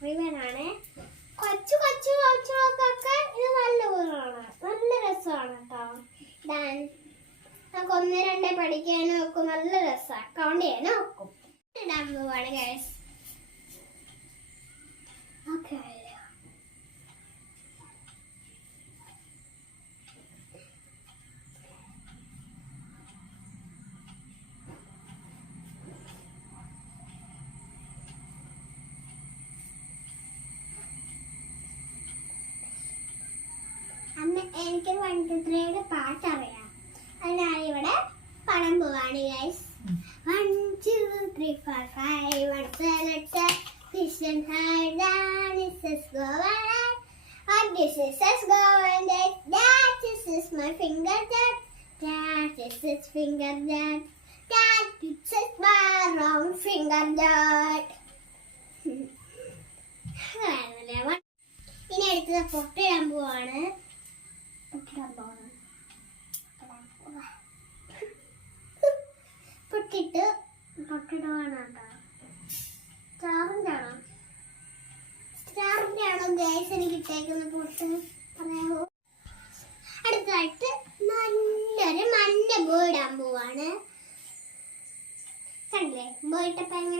റിവനാണ് കൊച്ചു കൊച്ചു കൊച്ചുകൾക്കൊക്കെ ഇത് നല്ല ഊറാണ് നല്ല രസമാണ് കേട്ടോ. ഇടാൻ നമുക്ക് ഒന്ന് രണ്ടേ പഠിക്കാനും ഒക്കെ നല്ല രസമാണ് കൗണ്ട് ചെയ്യാനും ഒക്കും. ഇടാൻ പോവാണ് ഗൈസ് എനിക്ക് വൺ ടു ത്രീയുടെ പാട്ട് അറിയാം അതിനാൽ ഇവിടെ പടം പോവാണ് guys one two three four five one select fish and hide down this is go around and this is us going that that this is my finger that that this is finger that that this is my wrong finger that ഇനി അടുത്തത് പൊട്ടിടാൻ പോവാണ് പൊട്ടിടാൻ പോവാണ് പൊട്ടിട്ട് പൊട്ടിടുവാണ് കേട്ടോ സ്റ്റാറിന്റെ ആണോ സ്റ്റാറിന്റെ ആണോ gas എനിക്ക് ഇട്ടേക്കുന്ന പൊട്ട്? പറയാമോ അടുത്തായിട്ട് നല്ലൊരു മഞ്ഞ പോയിടാൻ പോവാണ്. കണ്ടില്ലേ? പോയിട്ടപ്പോൾ എങ്ങനെ